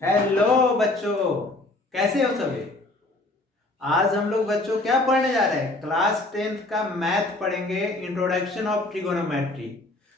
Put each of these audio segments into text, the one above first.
Hello बच्चों, कैसे हो सभी। आज हम लोग बच्चों क्या पढ़ने जा रहे हैं? क्लास 10th का मैथ पढ़ेंगे, इंट्रोडक्शन ऑफ ट्रिगोनोमेट्री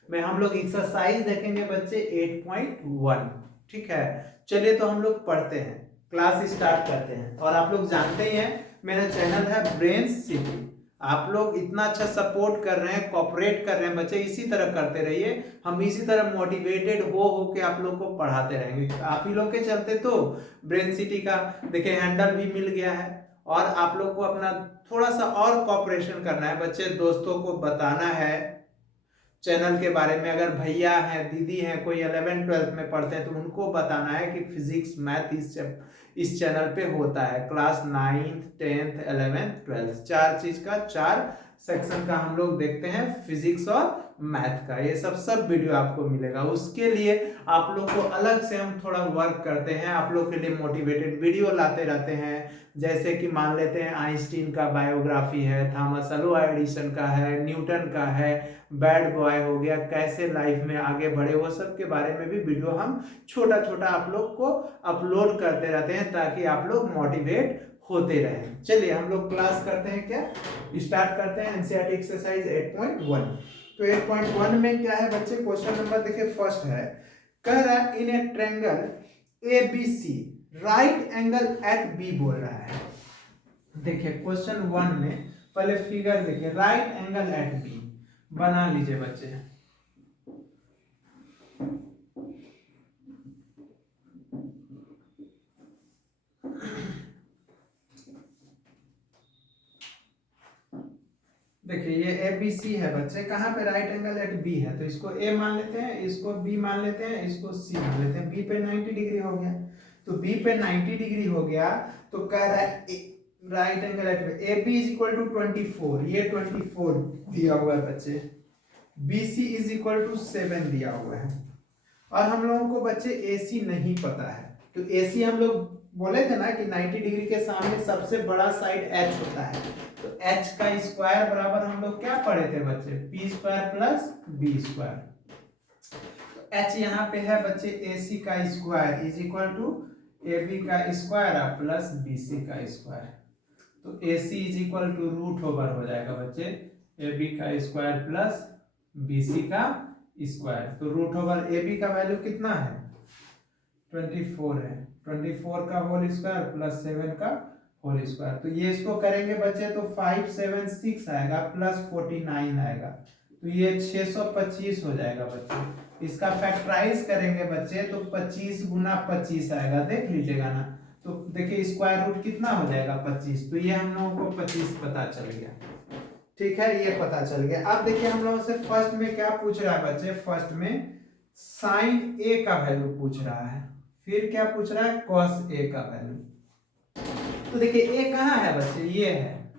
में हम लोग एक्सरसाइज देखेंगे बच्चे 8.1। ठीक है, चलिए तो हम लोग पढ़ते हैं, क्लास स्टार्ट करते हैं। और आप लोग जानते ही हैं मेरा चैनल है ब्रेन सिटी। आप लोग इतना अच्छा सपोर्ट कर रहे हैं, कोऑपरेट कर रहे हैं बच्चे, इसी तरह करते रहिए। हम इसी तरह मोटिवेटेड हो के आप लोग को पढ़ाते रहेंगे। आप ही लोग के चलते तो ब्रेन सिटी का देखिए हैंडल भी मिल गया है। और आप लोग को अपना थोड़ा सा और कॉपरेशन करना है बच्चे, दोस्तों को बताना है चैनल के बारे में। अगर भैया हैं, दीदी हैं, कोई 11th 12th में पढ़ते हैं तो उनको बताना है कि फिजिक्स मैथ इस चैनल पे होता है। Class 9th 10th 11th 12th चार चीज का, चार सेक्शन का हम लोग देखते हैं, फिजिक्स और मैथ का। ये सब वीडियो आपको मिलेगा। उसके लिए आप लोग को अलग से हम थोड़ा वर्क करते हैं, आप लोग के लिए मोटिवेटेड वीडियो लाते रहते हैं। जैसे कि मान लेते हैं आइंस्टीन का बायोग्राफी है, थॉमस अल्वा एडिसन का है, न्यूटन का है, बैड बॉय हो गया, कैसे लाइफ में आगे बढ़े, वो सब के बारे में भी वीडियो हम छोटा छोटा आप लोग को अपलोड करते रहते हैं ताकि आप लोग मोटिवेट होते रहें। चलिए हम लोग क्लास करते हैं, क्या स्टार्ट करते हैं एनसीईआरटी एक्सरसाइज 8.1। तो 8.1 में क्या है बच्चे, क्वेश्चन नंबर देखिए फर्स्ट है, कह रहा है in a triangle A B C right angle at B बोल रहा है। देखिए क्वेश्चन 1 में पहले फिगर देखिए, राइट एंगल एट बी बना लीजिए बच्चे। देखिए ये ए बी सी है बच्चे, कहाँ पे राइट एंगल एट बी है, तो इसको ए मान लेते हैं, इसको बी मान लेते हैं, इसको सी मान लेते हैं। बी पे 90 डिग्री हो गया, तो बी पे 90 डिग्री हो गया, तो कह रहा है right angle at B A B is equal to 24, ये 24 दिया हुआ है बच्चे। B C is equal to 7 दिया हुआ है। और हम लोगों को बच्चे ए सी नहीं पता है, तो ए सी हम लोग बोले थे ना कि 90 डिग्री के सामने सबसे बड़ा साइड एच होता है। तो एच का स्क्वायर बराबर हम लोग क्या पढ़े थे बच्चे, P square plus B square. तो एच यहाँ पे है बच्चे, ए सी का square is equal to A B का स्क्वायर प्लस बी सी का स्क्वायर। तो A C is equal to root over हो जाएगा बच्चे, ए बी का स्क्वायर प्लस बी सी का स्क्वायर। तो रूट ओवर ए बी का वैल्यू कितना है, 24 है, 24 का होल स्क्वायर प्लस 7 का होल स्क्वायर। तो ये इसको करेंगे बच्चे तो 576 आएगा प्लस 49 आएगा, तो ये 625 हो जाएगा बच्चे। इसका फैक्टराइज करेंगे बच्चे तो 25 गुना 25 आएगा, देख लीजिएगा ना। तो देखिए स्क्वायर रूट कितना हो जाएगा 25, तो ये हम लोगों को 25 पता चल गया। ठीक है, ये पता चल गया। अब देखिए हम लोगों से फर्स्ट में क्या पूछ रहा है बच्चे, फर्स्ट में साइन ए का वैल्यू पूछ रहा है, फिर क्या पूछ रहा है, कॉस ए का वैल्यू। तो देखिए ए कहाँ है बच्चे, ये है।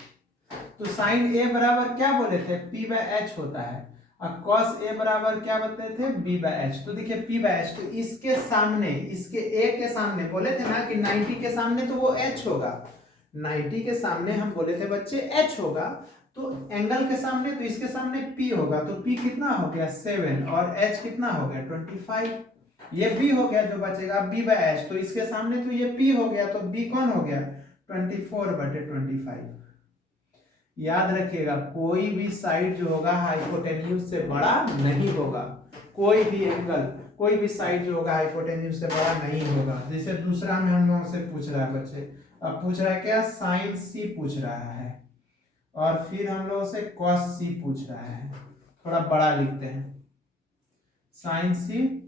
तो साइन ए बराबर क्या बोले थे, पी बाय एच होता है। और कॉस ए बराबर क्या बताए थे, बी बाय एच। तो देखिए पी बाय एच, तो इसके सामने, इसके ए के सामने बोले थे ना कि 90 के सामने तो वो एच होगा, 90 के सामने हम बोले थे बच्चे एच होगा। तो एंगल के सामने, तो इसके सामने पी होगा, तो पी कितना हो गया 7 और एच कितना हो गया 25। ये बी हो गया जो बचेगा, बी बाय एच, तो इसके सामने तो ये पी हो गया, तो बी कौन हो गया 24/25। याद रखिएगा कोई भी साइड जो होगा हाइपोटेन्यूज से बड़ा नहीं होगा, कोई भी एंगल, कोई भी साइड जो होगा हाइपोटेन्यूज से बड़ा नहीं होगा। जैसे दूसरा में हम लोगों से पूछ रहा है बच्चे, अब पूछ रहा है क्या, साइन सी पूछ रहा है, और फिर हम लोगों से कॉस सी पूछ रहा है। थोड़ा बड़ा लिखते हैं, साइन सी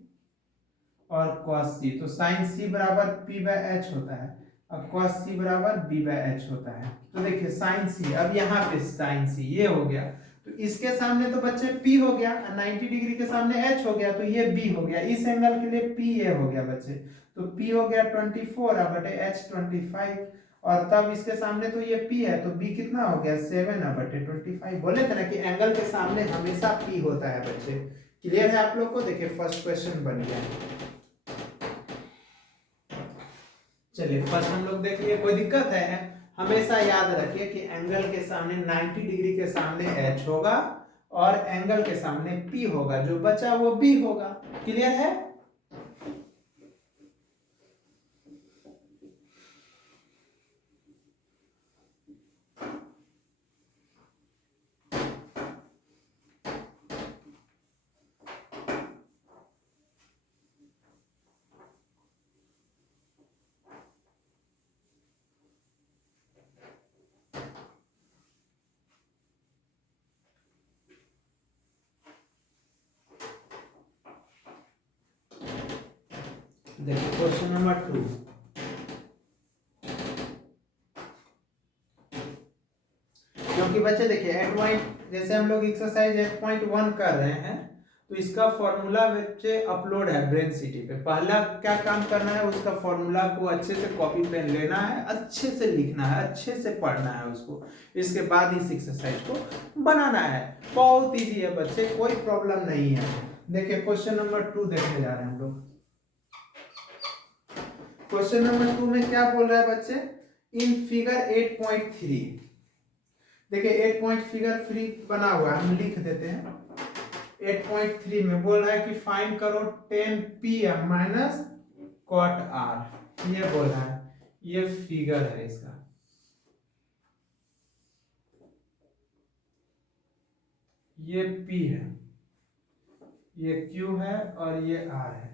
और कॉस सी। तो साइन सी बराबर पी बाय एच होता है और कॉस सी बराबर बी बाय एच होता है। तो देखिए साइन सी, अब यहाँ पे साइन सी ये हो गया, तो इसके सामने तो बच्चे p हो गया, 90 डिग्री के सामने h हो गया, तो ये b हो गया। इस एंगल के लिए p ये हो गया बच्चे, तो p हो गया 24 बटे h 25। और तब इसके सामने तो ये p है, तो b कितना हो गया 7/25। बोले थे ना कि एंगल के सामने हमेशा p होता है बच्चे। क्लियर है आप लोग को, देखिए फर्स्ट क्वेश्चन बन गया। चलिए फर्स्ट हम लोग देख लिए, कोई दिक्कत है, हमेशा याद रखिए कि एंगल के सामने 90 डिग्री के सामने h होगा और एंगल के सामने p होगा, जो बचा वो b होगा। क्लियर है। देखिए क्वेश्चन नंबर 2, क्योंकि बच्चे देखिए एट पॉइंट, जैसे हम लोग एक्सरसाइज 8.1 कर रहे हैं तो इसका फॉर्मूला बच्चे अपलोड है ब्रेन सिटी पे। पहला क्या काम करना है, उसका फॉर्मूला को अच्छे से कॉपी पेन लेना है, अच्छे से लिखना है, अच्छे से पढ़ना है उसको, इसके बाद इस एक्सरसाइज को बनाना है। बहुत इजी है बच्चे, कोई प्रॉब्लम नहीं है। देखिए क्वेश्चन नंबर 2 देखने जा रहे हैं हम लोग। क्वेश्चन नंबर 2 में क्या बोल रहा है बच्चे, इन फिगर 8.3, देखिए 8 पॉइंट फिगर फ्री बना हुआ है, हम लिख देते हैं। 8.3 में बोल रहा है कि फाइंड करो 10 PM माइनस कॉट R, ये बोल रहा है, ये फिगर है इसका। ये P है, ये Q है और ये R है,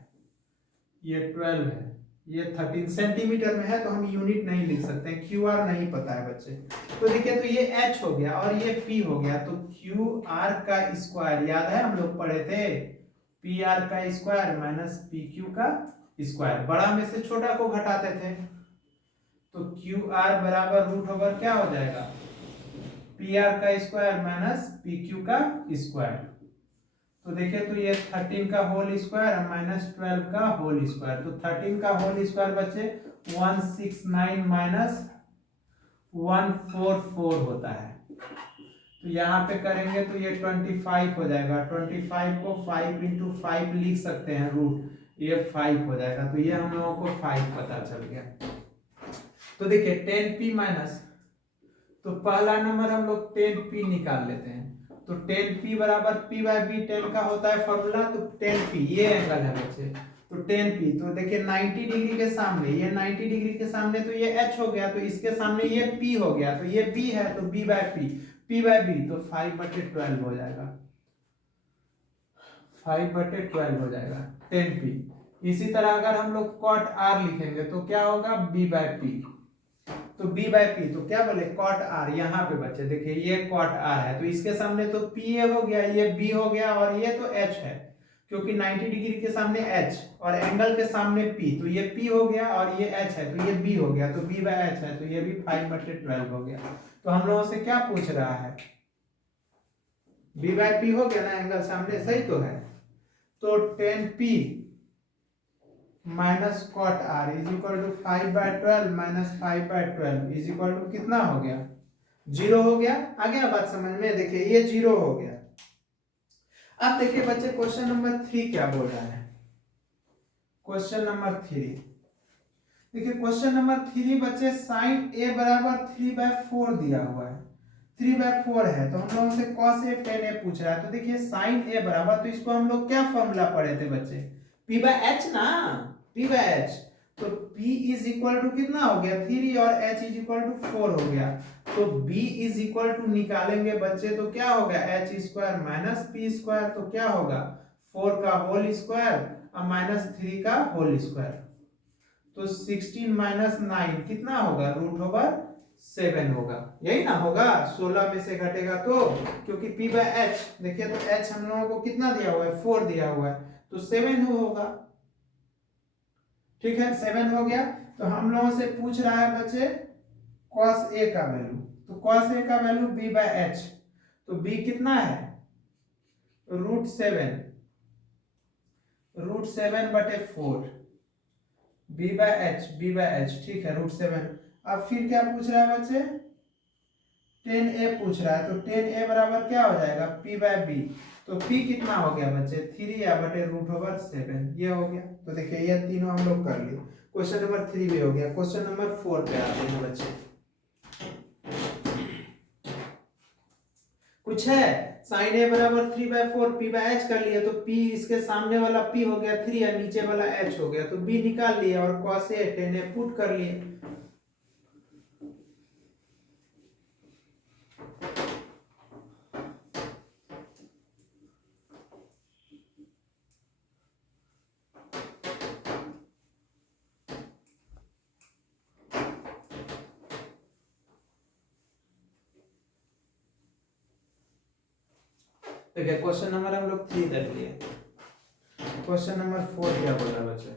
ये 12 है, ये 13 सेंटीमीटर में है तो हम यूनिट नहीं लिख सकते हैं, QR नहीं पता है बच्चे। तो देखिए तो ये H हो गया और ये P हो गया, तो QR का स्क्वायर याद है हम लोग पढ़े थे, PR का स्क्वायर माइनस PQ का स्क्वायर, बड़ा में से छोटा को घटाते थे, तो QR बराबर रूट ओवर क्या हो जाएगा, PR का स्क्वायर माइनस PQ का स्क्वायर। तो देखिए तो ये 13 का होल स्क्वायर माइनस 12 का होल स्क्वायर, तो 13 का होल स्क्वायर बच्चे 169 माइनस 144 होता है। तो यहाँ पे करेंगे तो ये 25 हो जाएगा, 25 को 5 इंटू 5 लिख सकते हैं रूट, ये 5 हो जाएगा, तो ये हम लोगों को 5 पता चल गया। तो देखिए 10P माइनस, तो पहला नंबर हम लोग 10P निकाल लेते हैं, तो 10P बराबर P/B 10 का होता है फॉर्मूला, तो 10P ये एंगल है बच्चे, तो 10P, तो देखिए 90 डिग्री के सामने, ये 90 डिग्री के सामने तो ये H हो गया, तो इसके सामने ये P हो गया, तो ये B है तो B/P, P/B तो 5/12 हो जाएगा, 5/12 हो जाएगा 10P। इसी तरह अगर हम लोग cot R लिखेंगे तो क्या होगा, B/P, तो B/P तो क्या बोले cot R, यहाँ पे बच्चे देखिए ये cot R है, तो इसके सामने तो PA हो गया, ये B हो गया और ये तो H है, क्योंकि 90 डिग्री के सामने H और एंगल के सामने P, तो ये P हो गया और ये H है तो ये B हो गया, तो B/H है तो ये भी 5/12 हो गया। तो हम लोगों से क्या पूछ रहा है, B/P हो गया ना, एंगल सामने सही तो है, तो 10P minus cot R is equal to 5/12 minus 5/12 is equal to कितना हो गया, 0 हो गया। आ गया बात समझ में, देखिए ये 0 हो गया। अब देखिए बच्चे क्वेश्चन नंबर 3 क्या बोल रहा है, क्वेश्चन नंबर 3 देखिए, क्वेश्चन नंबर 3 बच्चे साइन A बराबर 3/4 दिया हुआ है, 3/4 है, तो हम लोगों से cos A tan A पूछ रहा है, तो देखिए साइन A बराबर, तो इसको हम लोग क्या फॉर्मूला पढ़े थे बच्चे, P/H ना, P/H, तो P इज इक्वल टू कितना हो गया 3 और H इज इक्वल टू 4 हो गया, तो B इज इक्वल टू निकालेंगे बच्चे तो क्या हो गया H square minus P square, तो क्या होगा 4 का होल स्क्वायर और माइनस 3 का होल स्क्वायर, तो 16 माइनस 9 कितना होगा रूट ओवर 7 होगा, यही ना होगा, 16 में से घटेगा तो, क्योंकि P/H देखिए तो H हम लोगों को कितना दिया हुआ है 4 दिया हुआ है, तो 7 होगा, ठीक है 7 हो गया। तो हम लोगों से पूछ रहा है बच्चे cos A का वैल्यू, तो cos A का वैल्यू B/H, तो B कितना है √7/4 B/H, ठीक है √7। अब फिर क्या पूछ रहा है बच्चे 10A पूछ रहा है, तो 10A बराबर क्या हो जाएगा P/B, तो P कितना हो गया बच्चे 3/√7 ये हो गया। तो देखिए ये तीनों हम लोग कर लिए, क्वेश्चन नंबर 3 भी हो गया। क्वेश्चन नंबर 4 पे आते हैं बच्चे, कुछ है साइन A बराबर 3/4 P/H कर लिए, तो P इसके सामने वाला P हो गया 3 और नीचे वाला H हो गया, तो B निकाल लिया और cos A 10A पुट कर लिए। देखिए क्वेश्चन नंबर हम लोग 3 देख लिए, क्वेश्चन नंबर 4 क्या बोल रहा है बच्चे,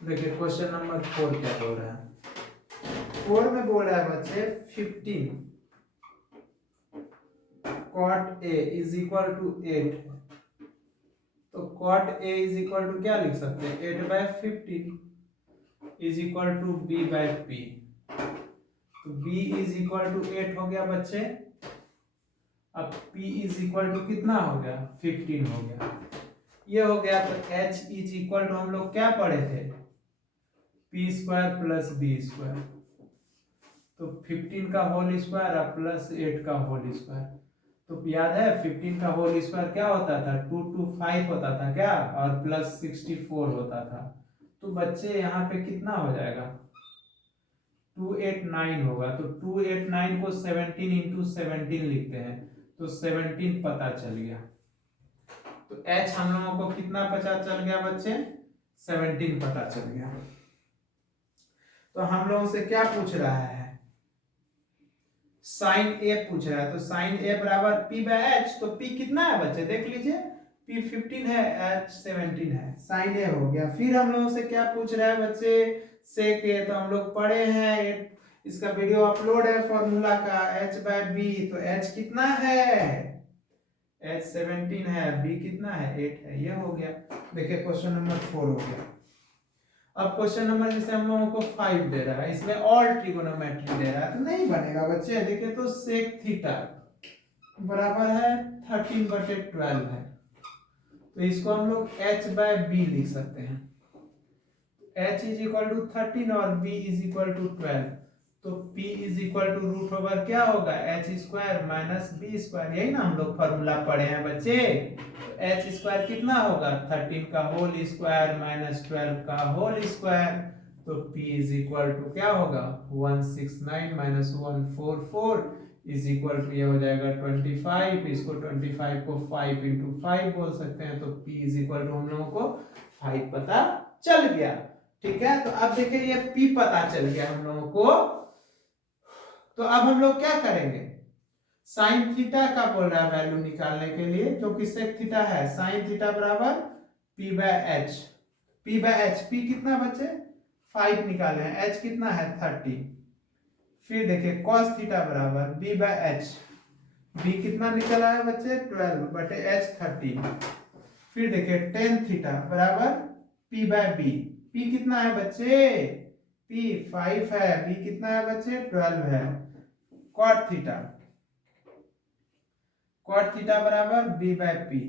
देखिए क्वेश्चन नंबर 4 क्या बोल रहा है। 4 में बोल रहा है बच्चे 15 cot A is equal to 8। तो cot A is equal to क्या लिख सकते हैं, 8/15 इज इक्वल टू B/P। तो B इज इक्वल टू 8 हो गया बच्चे। अब P इज इक्वल टू कितना हो गया, 15 हो गया। ये हो गया। तो H इज इक्वल टू हम लोग क्या पढ़े थे, P² प्लस B²। तो 15 का होल स्क्वायर और प्लस 8 का होल स्क्वायर। तो याद है 15 का होल स्क्वायर क्या होता था, 225 होता था क्या, और प्लस 64 होता था। तो बच्चे यहाँ पे कितना हो जाएगा, 289 होगा। तो 289 को 17 इंटू 17 लिखते हैं, तो 17 पता चल गया। तो H हम लोगों को कितना पता चल गया बच्चे, 17 पता चल गया। तो हम लोगों से क्या पूछ रहा है, साइन ए पूछ रहा है। तो साइन ए बराबर P/H। तो P कितना है बच्चे, देख लीजिए, P 15 है, H 17 है, साइन ए हो गया। फिर हम लोगों से क्या पूछ रहा है बच्चे, सेक ए। तो हम लोग पढ़े हैं, इसका वीडियो अपलोड है फॉर्मूला का, H/B। तो H कितना है, H 17 है, B कितना है, 8 है। ये हो गया। देखिए क्वेश्चन नंबर 4 हो गया। अब क्वेश्चन नंबर जैसे हम लोगों को 5 दे रहा है, इसमें और ट्रिगोनोमेट्री दे रहा है, तो नहीं बनेगा बच्चे। देखिए तो सेक थीटा बराबर है 13/12 है। तो इसको हम लोग H/B लिख सकते हैं। H इज इक्वल टू 13 और B इज इक्वल टू 12। तो P is equal to root over क्या होगा, H² माइनस B²। यही ना हम लोग फॉर्मूला पढ़े हैं बच्चे। तो H² कितना होगा, 13 का होल स्क्वायर माइनस 12 का होल स्क्वायर। तो P इज इक्वल टू क्या होगा, 169 माइनस 144 इज इक्वल टू ये हो जाएगा 25। इसको 25 को 5 इंटू 5 बोल सकते हैं। तो P इज इक्वल टू हम लोगों को 5 पता चल गया। ठीक है। तो अब देखिए ये P पता चल गया हम लोगों को। तो अब हम लोग क्या करेंगे, साइन थीटा का बोल रहा है वैल्यू निकालने के लिए, जो कि सेक थीटा है। साइन थीटा बराबर P/H। P/H, P कितना बच्चे 5 निकाले हैं, H कितना है 30। फिर देखिए cos थीटा बराबर B/H। B कितना निकला है बच्चे 12/H 30। फिर देखिए टेन थीटा बराबर P/B। P कितना है बच्चे, P 5 है, B कितना है बच्चे 12 है। cot थीटा, cot थीटा बराबर B/P।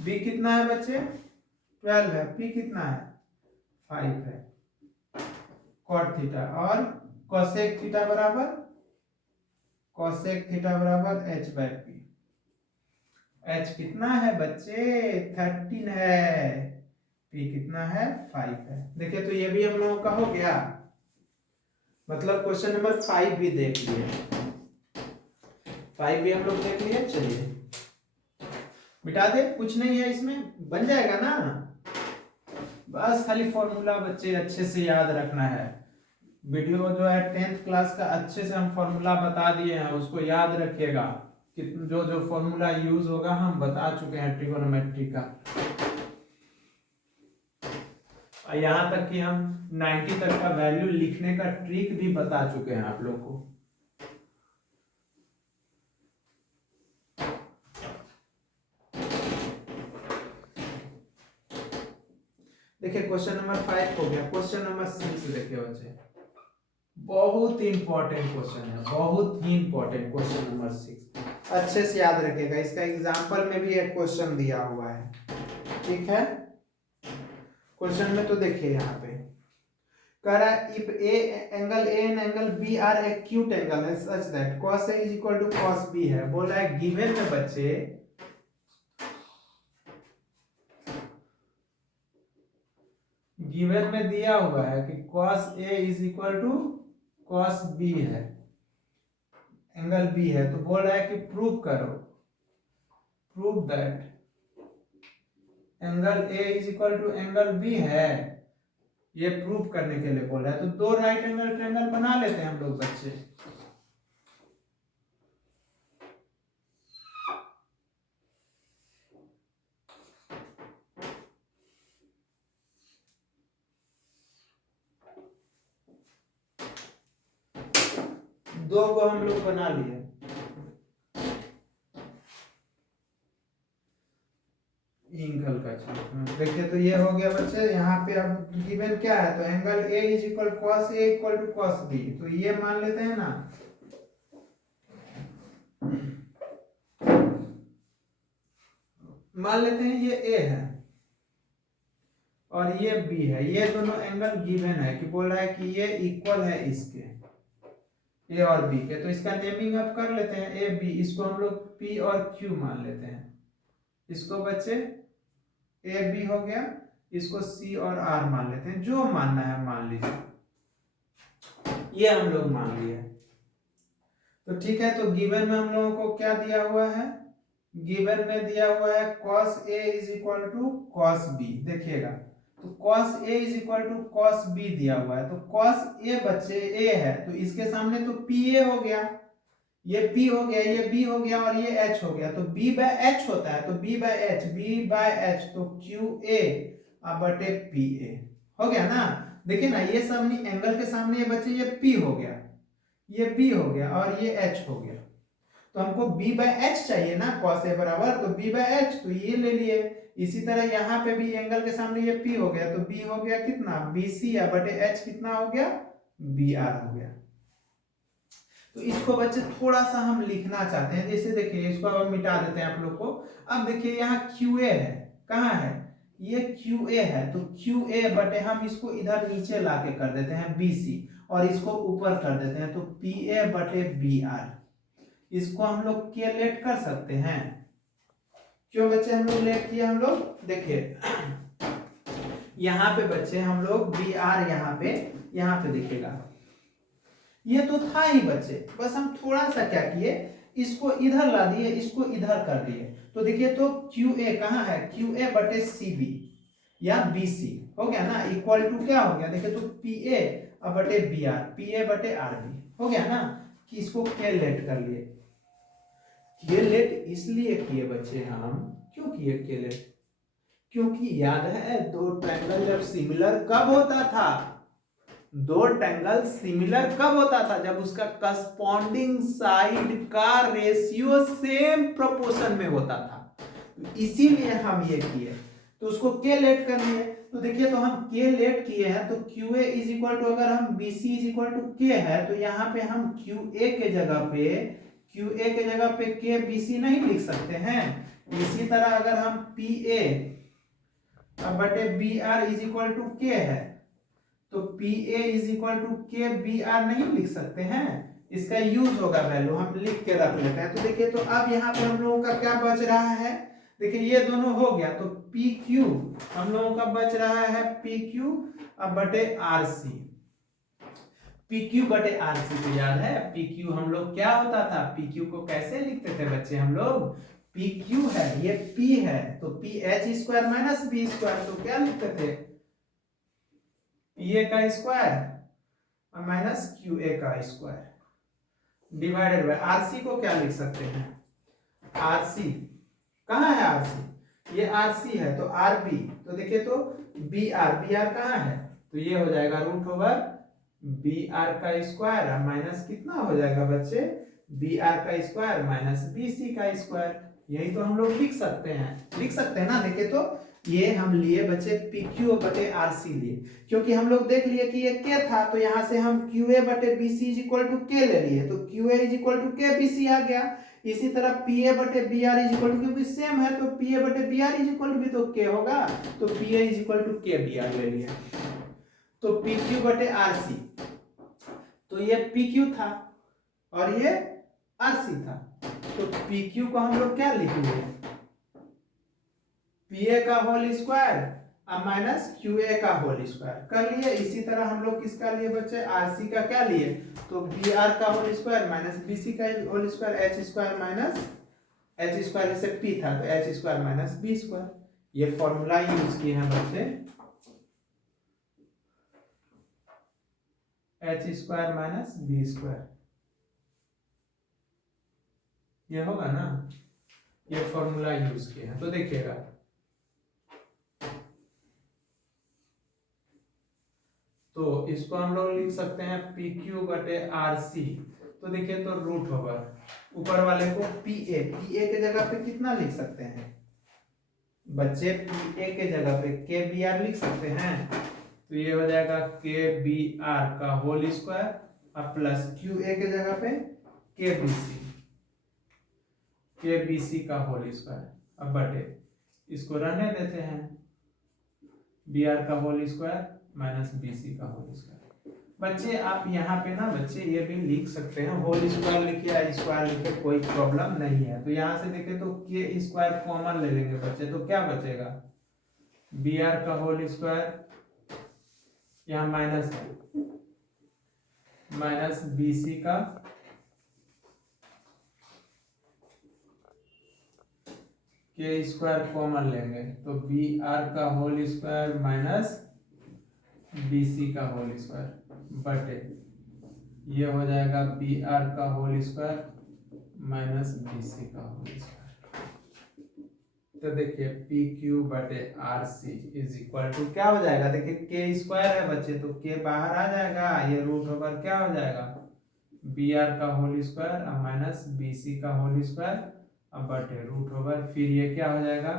B कितना है बच्चे 12 है, P कितना है 5 है। cot थीटा और cosec थीटा बराबर, cosec थीटा बराबर H/P। H कितना है बच्चे 13 है, P कितना है 5 है। देखिए तो ये भी हम लोगों का हो गया। मतलब क्वेश्चन नंबर 5 भी देख लिए, 5 भी हम लोग देख लिए। चलिए मिटा दे, कुछ नहीं है इसमें, बन जाएगा ना। बस खाली फॉर्मूला बच्चे अच्छे से याद रखना है। वीडियो जो है 10th क्लास का अच्छे से हम फॉर्मूला बता दिए हैं, उसको याद रखिएगा कि जो जो फॉर्मूला यूज होगा हम बता चुके हैं ट्रिगोनोमेट्री का। यहाँ तक कि हम 90 तक का वैल्यू लिखने का ट्रिक भी बता चुके हैं आप लोग को। देखिए क्वेश्चन नंबर 5 हो गया। क्वेश्चन नंबर 6 देखिए बच्चे, बहुत इंपॉर्टेंट क्वेश्चन है, बहुत ही इंपॉर्टेंट क्वेश्चन नंबर 6। अच्छे से याद रखिएगा, इसका एग्जांपल में भी एक क्वेश्चन दिया हुआ है। ठीक है। क्वेश्चन में तो देखिए यहाँ पे कह रहा है if A angle A and angle B are acute angle है such that cos A is equal to cos B है। बोला है गिवन में बच्चे, गिवन में दिया हुआ है कि cos A is equal to cos B है, एंगल B है। तो बोल रहा है कि प्रूव करो, prove that angle A is equal to angle B है। ये प्रूव करने के लिए बोल रहा है। तो दो राइट एंगल ट्रायंगल बना लेते हैं हम लोग बच्चे। दो को हम लोग बना लिए। एंगल का क्षेत्रफल देखिए, तो ये हो गया बच्चे। यहाँ पे अब गिवन क्या है, तो angle A is equal cos A equal to cos B, तो ये मान लेते हैं ना, मान लेते हैं ये ए है और ये बी है। ये दोनों एंगल गिवन है कि बोल रहा है कि ये इक्वल है इसके, ए और बी के। तो इसका नेमिंग अब कर लेते हैं, ए बी, इसको हम लोग पी और क्यू मान लेते हैं। इसको बच्चे ए बी हो गया, इसको सी और आर मान लेते हैं, जो मानना है मान लीजिए। ये हम लोग मान लिए। तो ठीक है, तो गिवन में हम लोगों को क्या दिया हुआ है, गिवन में दिया हुआ है cos A is equal to cos B। देखिएगा, तो cos A is equal to cos B दिया हुआ है। तो cos A बच्चे A है, तो इसके सामने तो PA हो गया, ये P हो गया, ये B हो गया और ये H हो गया। तो B बाय H होता है, तो B by H, B by H, तो QA बटे PA हो गया ना। देखिए ना, ये सामने एंगल के सामने ये बच्चे ये P हो गया, ये B हो गया और ये H हो गया। तो हमको B बाय H चाहिए ना, cos A बराबर, तो B बाय H, तो ये ले लिए। इसी तरह यहाँ पे भी एंगल के सामने ये P हो गया, तो B हो गया कितना, BC बटे H कितना हो गया, BR हो गया। तो इसको बच्चे थोड़ा सा हम लिखना चाहते हैं, जैसे देखिए इसको अब मिटा देते हैं आप लोग को। अब देखिए यहाँ QA है, कहाँ है, ये QA है, तो QA बटे हम इसको इधर नीचे लाके कर देते हैं BC और इसको ऊपर कर देते हैं, तो PA बटे BR। इसको हम लोग के लेट कर सकते हैं। क्यों बच्चे हम लोग लेट किए, हम लोग देखिए यहाँ पे बच्चे हम लोग BR यहाँ पे देखिएगा, ये तो था ही बच्चे, बस हम थोड़ा सा क्या किए, इसको इधर ला दिए, इसको इधर कर दिए। तो देखिए, तो QA कहाँ है, QA बटे CB या BC हो गया ना, इक्वल टू क्या हो गया, देखिए तो PA बटे BR, PA बटे RB हो गया ना। कि इसको के लेट कर लिए। के लेट इसलिए किए बच्चे हम, क्यों किए के लेट, क्योंकि याद है दो ट्रायंगल जब सिमिलर कब होता था, दो ट्रायंगल सिमिलर कब होता था, जब उसका करस्पॉन्डिंग साइड का रेशियो सेम प्रोपोर्शन में होता था। इसीलिए हम ये किए, तो उसको के लेट कर लिए। तो देखिए, तो हम के लेट किए हैं, तो QA इज इक्वल टू, अगर हम BC इज इक्वल टू के है, तो यहाँ पे हम QA के जगह पे के BC नहीं लिख सकते हैं। इसी तरह अगर हम PA बटे BR इज इक्वल टू के है, तो PA इज इक्वल टू के BR नहीं लिख सकते हैं। इसका यूज होगा वैल्यू, हम लिख के रख लेते हैं। तो देखिए, तो अब यहाँ पे हम लोगों का क्या बच रहा है, देखिए ये दोनों हो गया, तो PQ हम लोगों का बच रहा है, PQ बटे RC। PQ बटे RC को याद है, PQ हम लोग क्या होता था, PQ को कैसे लिखते थे बच्चे हम लोग, PQ है, ये P है, तो PH square minus B square, तो क्या लिखते थे, PA का स्क्वायर माइनस QA का स्क्वायर डिवाइडेड बाय RC को क्या लिख सकते हैं, RC कहाँ है, RC ये RC है, तो RB, तो देखिए तो BR कहाँ है, तो ये हो जाएगा रूट ओवर BR का स्क्वायर माइनस कितना हो जाएगा बच्चे, BR का स्क्वायर माइनस BC का स्क्वायर। यही तो हम लोग लिख सकते हैं ना। देखिए, तो ये हम लिए बच्चे PQ बटे RC लिए, क्योंकि हम लोग देख लिए कि ये के था, तो यहाँ से हम QA बटे BC इज इक्वल टू के ले लिए, तो QA इज इक्वल टू के BC आ गया। इसी तरह PA बटे BR इज इक्वल टू, क्योंकि सेम है, तो PA बटे BR इज इक्वल टू भी तो के होगा, तो PA इज इक्वल टू के BR ले लिए। तो PQ बटे RC, तो ये PQ था और ये RC था, तो PQ को हम लोग क्या लिखेंगे, PA का होल स्क्वायर माइनस QA का होल स्क्वायर कर लिए। इसी तरह हम लोग किसका लिए बच्चे, RC का क्या लिए, तो BR का होल स्क्वायर माइनस BC का whole square, H square minus H square से P था, तो H square minus B square. ये फॉर्मूला यूज किए हैं बच्चे, H square minus B square, ये होगा ना, ये फॉर्मूला यूज किए हैं। तो देखिएगा, तो इसको हम लोग लिख सकते हैं PQ बटे RC, तो देखिए तो रूट ओवर ऊपर वाले को पी ए के जगह पे कितना लिख सकते हैं बच्चे, पी ए के जगह पे के बी आर लिख सकते हैं। तो ये हो जाएगा के बी आर का होल स्क्वायर और प्लस क्यू ए के जगह पे के बी सी का होल स्क्वायर। अब बटे इसको रहने देते हैं, बी आर का whole square minus B C का होल स्क्वायर। बच्चे आप यहाँ पे ना बच्चे ये भी लिख सकते हैं, होल स्क्वायर लिखिए या स्क्वायर लिखिए कोई प्रॉब्लम नहीं है। तो यहाँ से देखें तो के स्क्वायर कॉमन ले लेंगे बच्चे, तो क्या बचेगा बी आर का होल स्क्वायर, यहाँ माइनस है माइनस बी सी का के स्क्वायर कॉमन लेंगे तो बी आर का whole square minus B C का होल स्क्वायर बटे ये हो जाएगा बी आर का whole square minus B C का होल स्क्वायर। तो देखिए पी क्यू बटे R C is equal to क्या हो जाएगा, देखिए के स्क्वायर है बच्चे तो के बाहर आ जाएगा, ये रूट ओवर क्या हो जाएगा बी आर का whole square minus B C का होल स्क्वायर अब बटे रूट ओवर, फिर ये क्या हो जाएगा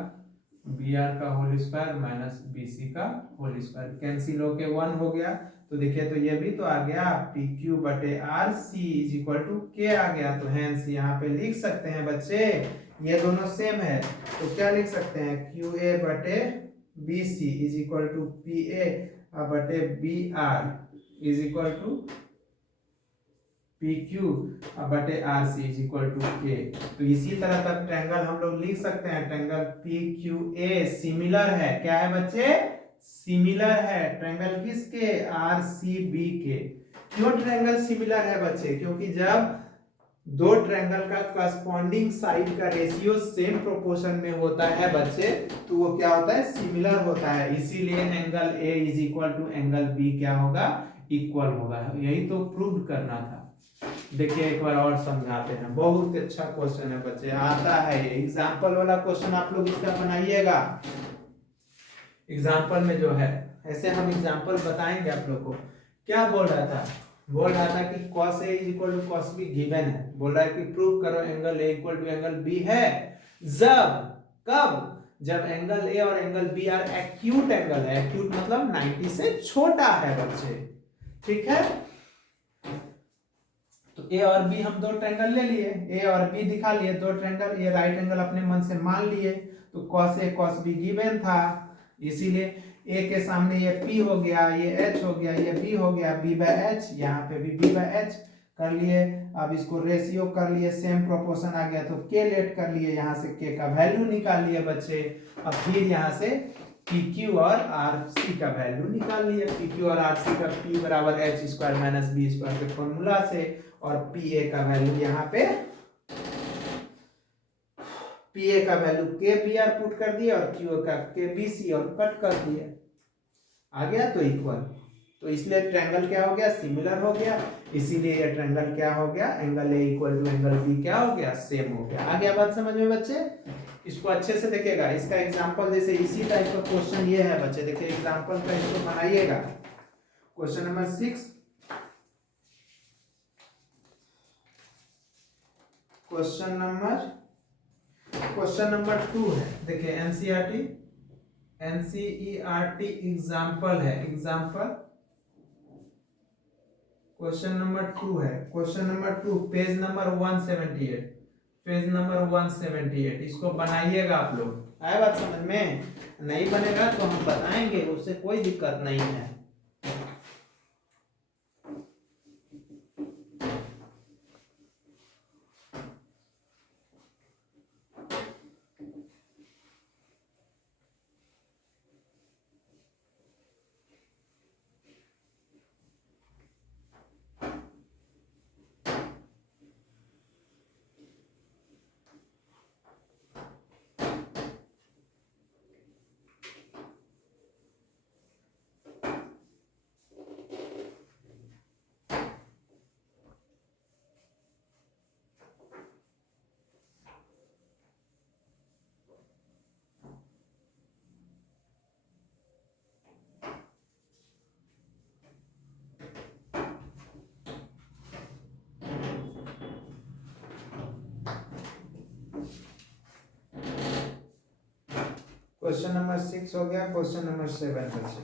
बी आर का whole square minus B C का होल स्क्वायर, कैंसिल होके 1 हो गया। तो देखिए तो ये भी तो आ गया पी क्यू बटे R C is equal to K आ गया। तो हेंस यहाँ पे लिख सकते हैं बच्चे ये दोनों सेम है, तो क्या लिख सकते हैं क्यू ए बटे B C is equal to P A बटे B R is equal to P Q बटे R C is equal to K. तो इसी तरह का ट्रायंगल हम लोग लिख सकते हैं, triangle P Q a similar है, क्या है बच्चे सिमिलर है ट्रायंगल किसके आर सी बी के। क्यों ट्रायंगल सिमिलर है बच्चे, क्योंकि जब दो ट्रायंगल का करस्पॉन्डिंग साइड का रेशियो सेम प्रोपोर्शन में होता है बच्चे तो वो क्या होता है सिमिलर होता है, इसीलिए angle A is equal to angle B क्या होगा इक्वल होगा। यही तो प्रूव करना था। देखिए एक बार और समझाते हैं, बहुत अच्छा क्वेश्चन है बच्चे, आता है एग्जाम्पल वाला क्वेश्चन आप लोग इसका बनाइएगा। एग्जाम्पल में जो है ऐसे हम एग्जाम्पल बताएंगे आप लोग को। क्या बोल रहा था कि cos A is equal to cos B given है, बोल रहा है कि प्रूव करो angle A equal to angle B है जब एंगल A और angle B are acute angle है, एक्यूट मतलब 90 से छोटा है बच्चे, ठीक है। तो ए और बी हम दो ट्रायंगल ले लिए, ए और बी दिखा लिए दो ट्रायंगल, ये राइट एंगल अपने मन से मान लिए, तो cos A cos B given था, इसीलिए ए के सामने ये P हो गया, ये H हो गया, ये B हो गया, B बाय H, यहाँ पे भी B बाय H कर लिए। अब इसको रेशियो कर लिए, सेम प्रोपोर्शन आ गया तो K लेट कर लिए, यहाँ से K का वैल्यू निकाल लिए बच्चे। अब फिर यहाँ से PQ और RC का वैल्यू निकाल लिए, PQ और RC का P बराबर H square minus B square के फॉर्मूला से, और PA का वैल्यू यहाँ पे PA का वैल्यू KBR पुट कर दिए और Q का KBC और कट कर दिए, आ गया तो इक्वल। तो इसलिए ट्रायंगल क्या हो गया सिमिलर हो गया, इसीलिए ये ट्रायंगल क्या हो गया angle A equal to angle B क्या हो गया सेम हो गया। आ गया बात समझ में बच्चे, इसको अच्छे से देखिएगा। इसका एग्जांपल जैसे इसी टाइप का क्वेश्चन ये है बच्चे, देखिए एग्जांपल का इसको बनाइएगा। क्वेश्चन नंबर 6, क्वेश्चन नंबर 2 है, देखिए एनसीईआरटी एग्जाम्पल है, एग्जाम्पल क्वेश्चन नंबर 2 है, question number 2 page number 178, page number 178 इसको बनाइएगा आप लोग। आए बात समझ में, नहीं बनेगा तो हम बताएंगे, उससे कोई दिक्कत नहीं है। क्वेश्चन नंबर 6 हो गया। क्वेश्चन नंबर 7 बच्चे,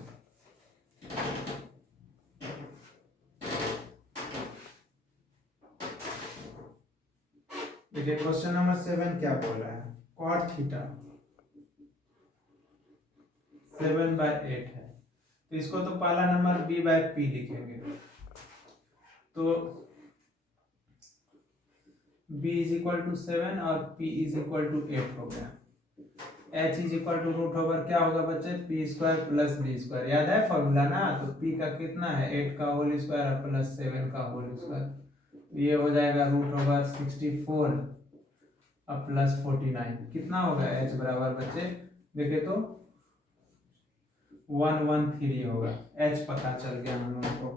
देखिए क्वेश्चन नंबर 7 क्या बोल रहा है, कॉट थीटा 7/8 है, तो इसको तो पहला नंबर b/p लिखेंगे, तो b = 7 और p = 8 हो गया। h = क्या होगा बच्चे, p² + b², याद है फॉर्मूला ना, तो p का कितना है 8 का होल स्क्वायर प्लस 7 का होल स्क्वायर, ये हो जाएगा √64 अब प्लस 49, कितना होगा h बराबर बच्चे, देखे तो 113 होगा। h पता चल गया हम लोगों को,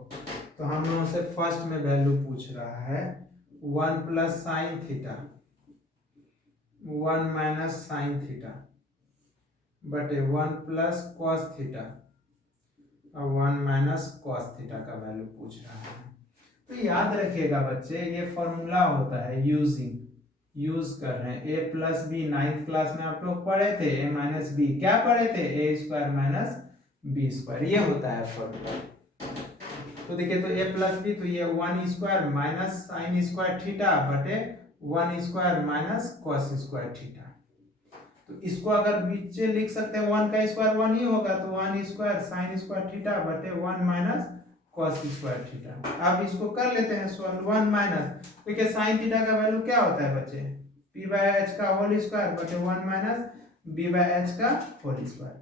तो हम लोगों से फर्स्ट में वैल्यू पूछ रहा है 1 + sin थीटा 1 - sin थीटा बटे 1 + cos थीटा और 1 - cos थीटा का वैल्यू पूछ रहा है। तो याद रखिएगा बच्चे, ये फॉर्मूला होता है यूज कर रहे हैं, a + b 9th क्लास में आप लोग पढ़े थे, a - b क्या पढ़े थे, a² - b², ये होता है फॉर्मूला। तो देखिए तो a + b, तो ये 1² - sin² थीटा बटे 1² - cos² थीटा, तो इसको अगर बीच में लिख सकते हैं 1 का स्क्वायर 1 ही होगा, तो 1² sin² थीटा बटे 1 - cos² थीटा। अब इसको कर लेते हैं सॉल्व, 1 - देखिए sin थीटा का वैल्यू क्या होता है बच्चे, p/h का होल स्क्वायर बटे 1 - b/h का होल स्क्वायर,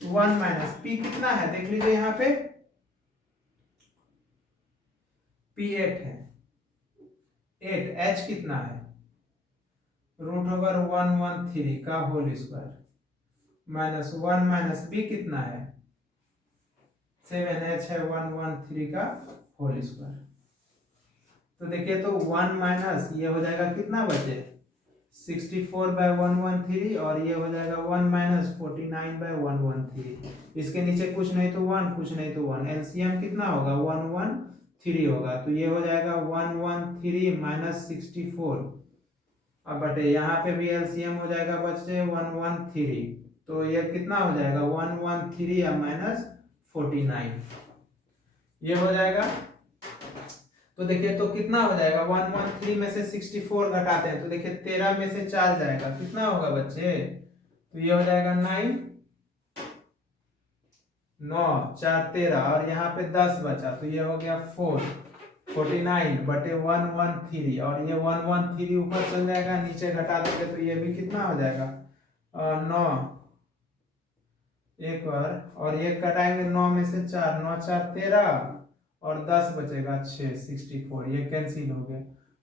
1 - p कितना है देख लीजिए यहाँ पे, p 8 है, 8 h कितना है √113 का होल स्क्वायर -1 - b कितना है 7h है 113 का होल स्क्वायर, तो देखिए तो 1 - ये हो जाएगा कितना बचे 64/113 और ये हो जाएगा 1 - 49/113, इसके नीचे कुछ नहीं तो 1, कुछ नहीं तो 1, एलसीएम कितना होगा 113 होगा, तो ये हो जाएगा 113 - 64, अब बटे यहाँ पे भी एलसीएम हो जाएगा बच्चे 113, तो ये कितना हो जाएगा 113 माइनस 49, ये हो जाएगा, तो देखिए तो कितना हो जाएगा 113 में से 64 घटाते हैं तो देखिए 13 में से 4 जाएगा, कितना होगा बच्चे, तो ये हो जाएगा 9 9 4 13 और यहाँ पे 10 बचा, तो ये हो गया 49 बटे 113 और ये 113 ऊपर चल जाएगा, नीचे घटा देंगे तो ये भी कितना हो जाएगा 9 एक और ये कटाएंगे 9 में से 4 9 4 13 और 10 बचेगा 6 64, ये कैंसिल हो गया,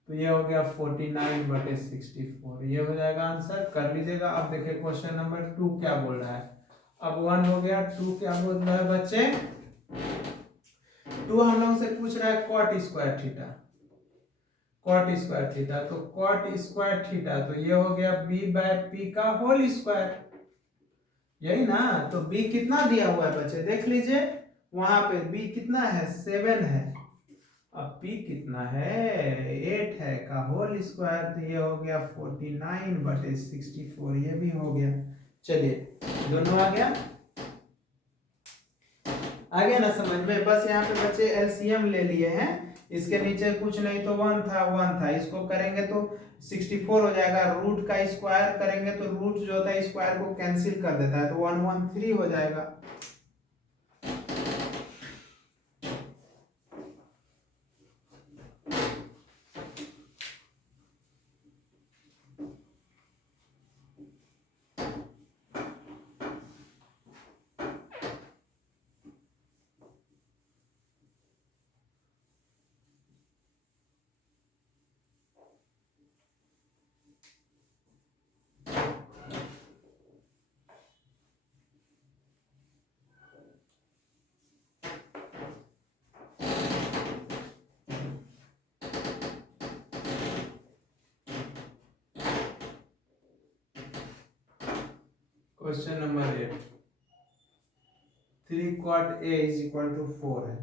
तो ये हो गया 49 बटे 64, ये हो जाएगा आंसर, कर लीजिएगा। अब देखिए क्वेश्चन नंबर 2 क्या बोल रहा है, अब 1 हो गया, 2 क्या बोल रहा है बच्चे, 2 हम लोग से पूछ रहा है cot² थीटा, cot² थीटा, तो cot² थीटा तो ये हो गया b/p का होल स्क्वायर, यही ना, तो b कितना दिया हुआ है बच्चे देख लीजिए, वहां पे b कितना है 7 है, अब p कितना है 8 है का होल स्क्वायर, तो ये हो गया 49 बटे 64, ये भी हो गया, चलिए दोनों आ गया ना समझ में, बस यहाँ पे बच्चे एलसीएम ले लिए हैं, इसके नीचे कुछ नहीं तो 1 था, इसको करेंगे तो 64 हो जाएगा, रूट का स्क्वायर करेंगे तो रूट जो होता है स्क्वायर को कैंसिल कर देता है, तो 113 हो जाएगा। क्वेश्चन नंबर 8, 3 cot a = 4 है,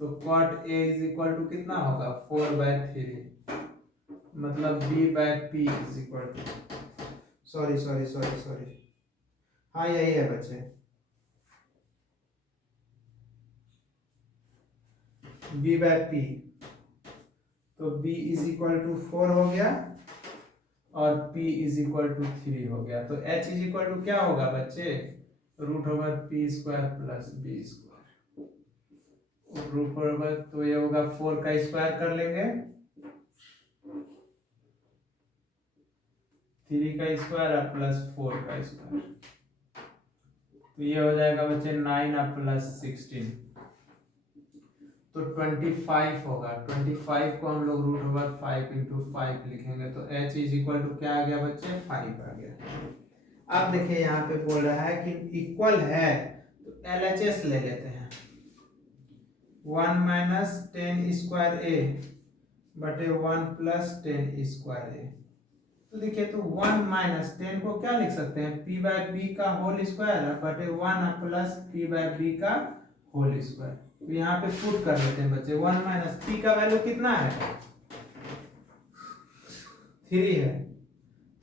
तो cot a = कितना होगा 4/3, मतलब b/p सॉरी हाँ यही है बच्चे, b बाय पी। तो b इज इक्वल टू 4 हो गया और p इज इक्वल टू 3 हो गया। तो h इज इक्वल टू क्या होगा बच्चे, root over P square plus B square root over, तो ये होगा 4 का स्क्वायर कर लेंगे, 3 का स्क्वायर और प्लस 4 का स्क्वायर, तो ये हो जाएगा बच्चे 9 और प्लस 16, तो 25 होगा। 25 को हम लोग रूट ओवर 5 इंटू 5 लिखेंगे, तो h इज इक्वल टू क्या आ गया बच्चे, 5 आ गया। अब देखिए यहाँ पे बोल रहा है कि इक्वल है, तो LHS ले लेते हैं, 1 माइनस 10 स्क्वायर ए बटे 1 प्लस 10 स्क्वायर ए। तो देखिए, तो 1 माइनस 10 को क्या लिख सकते हैं, p बाय बी का होल स्क्वायर बटे 1 प्लस p बाय बी का होल स्क्वायर। तो यहाँ पे पुट कर देते हैं बच्चे, 1 माइनस p का वैल्यू कितना है, 3 है,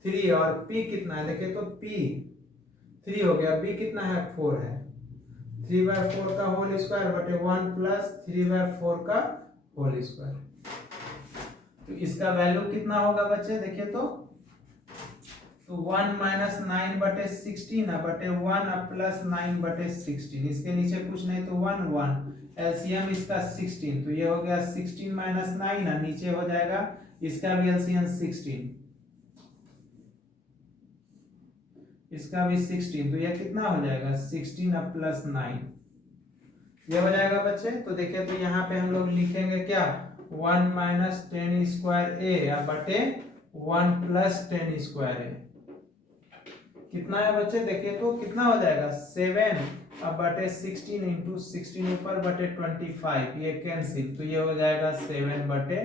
3 और p कितना है, देखिए तो p 3 हो गया, b कितना है, 4 है, 3 बाय 4 का होल स्क्वायर बटे 1 प्लस 3 बाय 4 का होल स्क्वायर। तो इसका वैल्यू कितना होगा बच्चे, देखिए तो 1 माइनस 9 बटे 16 बटे 1 प्लस 9 बटे 16, इसके नीचे कुछ नहीं तो 1 1, एलसीएम इसका 16, तो ये हो गया 16 माइनस 9, नीचे हो जाएगा इसका भी एलसीएम 16, इसका भी 16, तो ये कितना हो जाएगा 16 प्लस 9, ये हो जाएगा बच्चे। तो देखिए, तो यहाँ पे हम लोग लिखेंगे क्या, 1 माइनस 10 स्क्वायर ए बटे 1 प्लस 10 स्क्वायर ए, कितना है बच्चे, देखिए तो कितना हो जाएगा 7 अब बटे 16 इंटू 16 ऊपर बटे 25, ये कैंसिल, तो ये हो जाएगा 7 बटे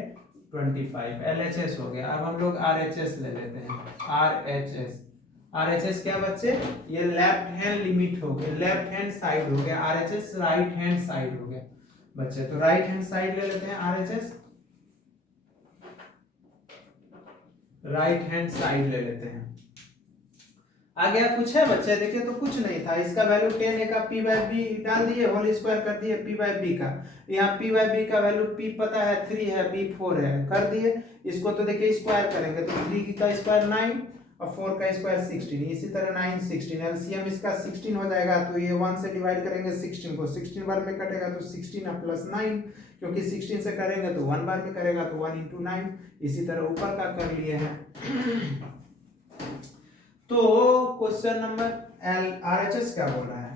25, LHS हो गया। अब हम लोग RHS ले लेते हैं, RHS क्या बच्चे, ये लेफ्ट हैंड लिमिट हो गया, लेफ्ट हैंड साइड हो गया, RHS राइट हैंड साइड हो गया बच्चे। तो राइट हैंड साइड ले लेते हैं RHS, राइट हैंड साइड ले लेते हैं। आ गया कुछ है बच्चे, देखिए तो कुछ नहीं था, इसका वैल्यू 10 का p बाय बी डाल दिए, होल स्क्वायर कर दिए p बाय बी का, यहाँ p बाय बी का वैल्यू p पता है 3 है, b 4 है, कर दिए। इसको तो देखिए स्क्वायर करेंगे तो 3 का स्क्वायर 9 और 4 का स्क्वायर 16, इसी तरह 9 16, एलसीएम इसका 16 हो जाएगा, तो ये 1 से डिवाइड करेंगे 16 को, 16 बार में कटेगा तो 16 प्लस 9, क्योंकि 16 से करेंगे तो 1 बार में करेगा तो 1 इंटू 9, इसी तरह ऊपर का कर लिए हैं। तो क्वेश्चन नंबर RHS क्या बोल रहा है,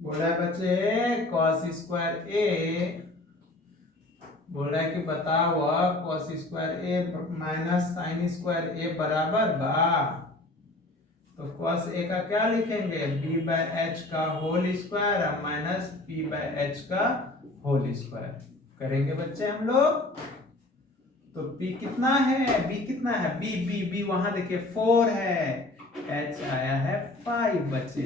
बोल रहा है बच्चे cos स्क्वायर ए, बोल रहा है कि बताओ cos square A minus sine square A बराबर बा, तो cos ए का क्या लिखेंगे, b बाय एच का whole square minus p by H का होल स्क्वायर करेंगे बच्चे हम लोग। तो p कितना है, b कितना है, b वहां देखिए 4 है, h आया है 5 बच्चे,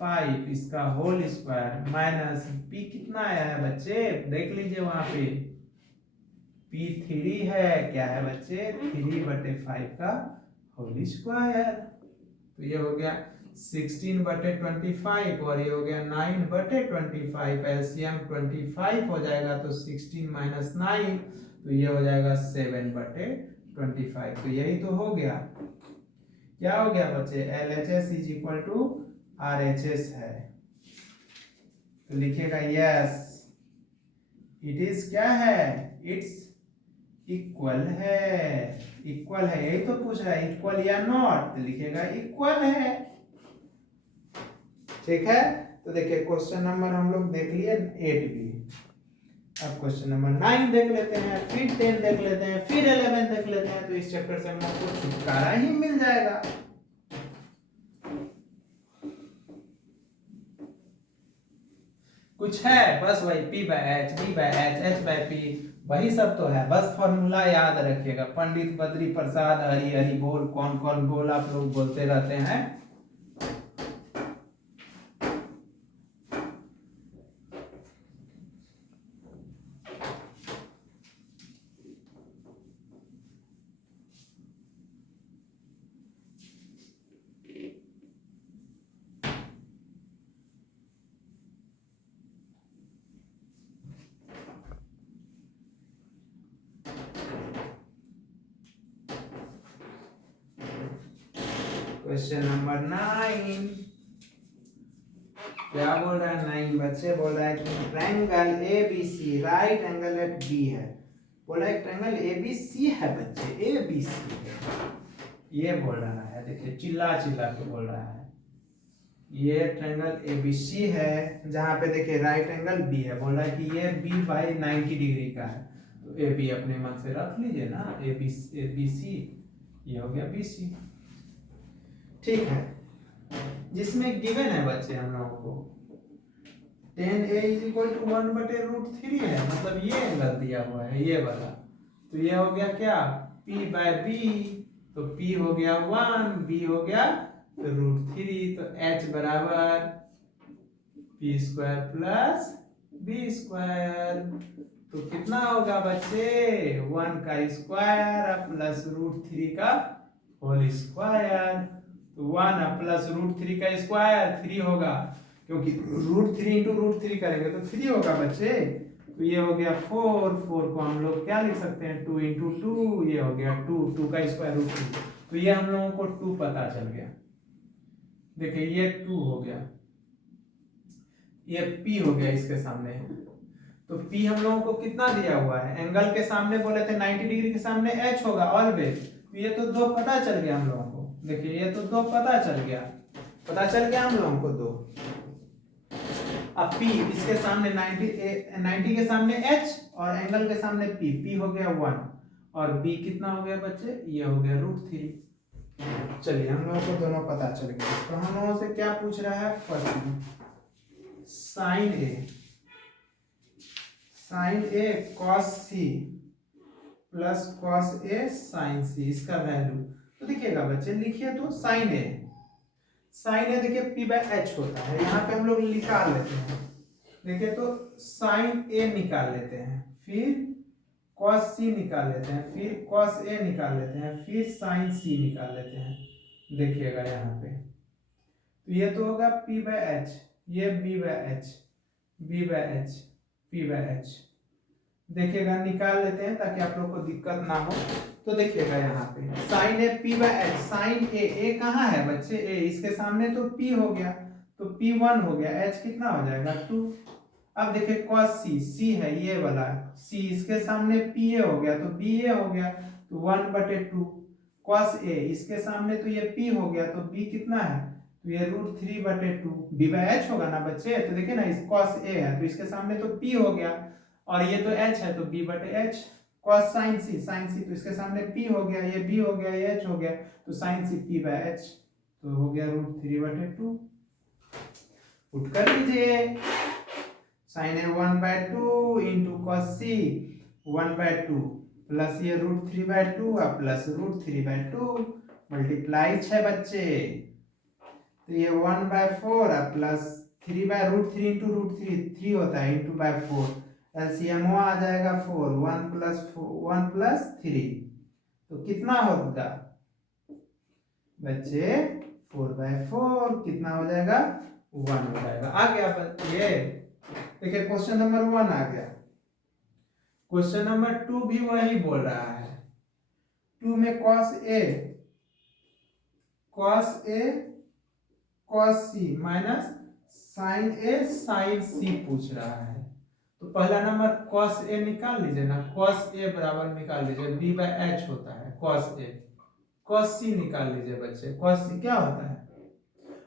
5 इसका होल स्क्वायर माइनस p कितना आया है बच्चे, देख लीजिए वहां पे p 3 है, क्या है बच्चे 3 बटे 5 का होल स्क्वायर, तो ये हो गया 16 बटे 25 और ये हो गया 9 बटे 25, एलसीएम 25 हो जाएगा, तो 16 माइनस 9, तो ये हो जाएगा 7 बटे 25, तो यही तो हो गया, क्या हो गया बच्चे, LHS is equal to RHS है, तो लिखिएगा यस इट इज क्या है, इट्स इक्वल है, इक्वल है, यही तो पूछ रहा है इक्वल या नॉट, तो लिखिएगा इक्वल है, ठीक है। तो देखिए क्वेश्चन नंबर हम लोग देख लिए 8 भी, अब क्वेश्चन नंबर 9 देख लेते हैं, फिर 10 देख लेते हैं, फिर 11 देख लेते हैं, तो इस चैप्टर से हम लोग को छुटकारा ही मिल जाएगा। कुछ है बस वही p by H, b by H, h by p, वही सब तो है, बस फॉर्मूला याद रखिएगा। पंडित बद्री प्रसाद हरि हरि बोल, कौन कौन बोल आप लोग बोलते रहते हैं। क्वेश्चन नंबर 9 क्या बोल रहा है? 9 बच्चे बोल रहा है कि triangle ABC right angle at B है। बोल रहा है ट्रायंगल ABC है बच्चे, ABC है, ये बोल रहा है। देखिए चिल्ला चिल्ला के बोल रहा है। ये ट्रायंगल ABC है जहां पे देखिए राइट एंगल B है। बोल रहा है कि ये B बाई 90 डिग्री का है, तो AB अपने मन से रख लीजिए ना, ABC ये हो गया BC। ठीक है, जिसमें गिवन है बच्चे हम लोगों को 10A = 1/√3 है, मतलब ये एंगल दिया हुआ है ये वाला। तो ये हो गया क्या? P/B, तो P हो गया 1, B हो गया √3, तो H बराबर P² + B²। तो कितना होगा बच्चे? 1 का स्क्वायर प्लस √3 का होल स्क्वायर। तो 1 प्लस √3 का स्क्वायर 3 होगा, क्योंकि √3 × √3 करेंगे तो 3 होगा बच्चे। तो ये हो गया 4 को हम लोग क्या लिख सकते हैं? 2 × 2, ये हो गया 2 का स्क्वायर √2। तो ये हम लोगों को 2 पता चल गया। देखिए ये 2 हो गया, ये P हो गया इसके सामने। तो P हम लोगों को कितना दिया हुआ है? एंगल के सामने बोले थे 90 डिग्री के सामने H होगा ऑलवेज। तो ये तो 2 पता चल गया हम लोगों को। देखिए ये तो 2 पता चल गया हम लोगों को 2। अब P इसके सामने 90 के सामने H और एंगल के सामने P हो गया 1 और B कितना हो गया बच्चे? ये हो गया √3। चलिए हम लोगों को दोनों पता चल गया। तो हम लोगों से क्या पूछ रहा है? First sine A cos C plus cos A sin C, इसका वैल्यू। तो देखिएगा बच्चे, लिखिए तो साइन A देखिए P/H होता है, यहाँ पे हम लोग निकाल लेते हैं। देखिए तो साइन A निकाल लेते हैं, फिर cos C निकाल लेते हैं, फिर cos A निकाल लेते हैं, फिर sin C निकाल लेते हैं। देखिएगा यहाँ पे, तो ये तो होगा P/H, ये P/H। देखिएगा निकाल लेते हैं ताकि आप लोग को दिक्कत ना हो। तो देखिएगा यहाँ पे sign A P/H, sign A कहाँ है बच्चे? A इसके सामने तो P हो गया, तो P1 हो गया, H कितना हो जाएगा? 2। अब देखिए cos C है ये वाला, C इसके सामने PA हो गया, तो BA हो गया, तो 1/2। cos A इसके सामने तो ये P हो गया, तो B कितना है? तो ये √3/2 B/H होगा ना बच्चे। तो देखिए ना, इस cos A है तो इसके सामने तो P हो गया और ये तो H है तो B/H। cos sin C तो इसके सामने P हो गया, ये B हो गया, ये H हो गया, तो sin C P/H, तो हो गया √3/2। पुट कर लीजिए, sin A 1/2 into cos C 1/2 plus ये √3/2 प्लस √3/2 मल्टीप्लाई 6 बच्चे। तो ये 1/4 प्लस 3/√3 into √3 3 होता है into 4। एलसीएम आ जाएगा 4, 1 प्लस 3, तो कितना होगा बच्चे? 4/4 कितना हो जाएगा? 1 हो जाएगा। आ गया ये देखिए क्वेश्चन नंबर 1 आ गया। क्वेश्चन नंबर 2 भी वही बोल रहा है। 2 में cos A cos C minus sin A sin C पूछ रहा है। तो पहला नंबर cos A निकाल लीजिए ना, cos A बराबर निकाल लीजिए B/H होता है cos A। cos C निकाल लीजिए बच्चे, cos C क्या होता है?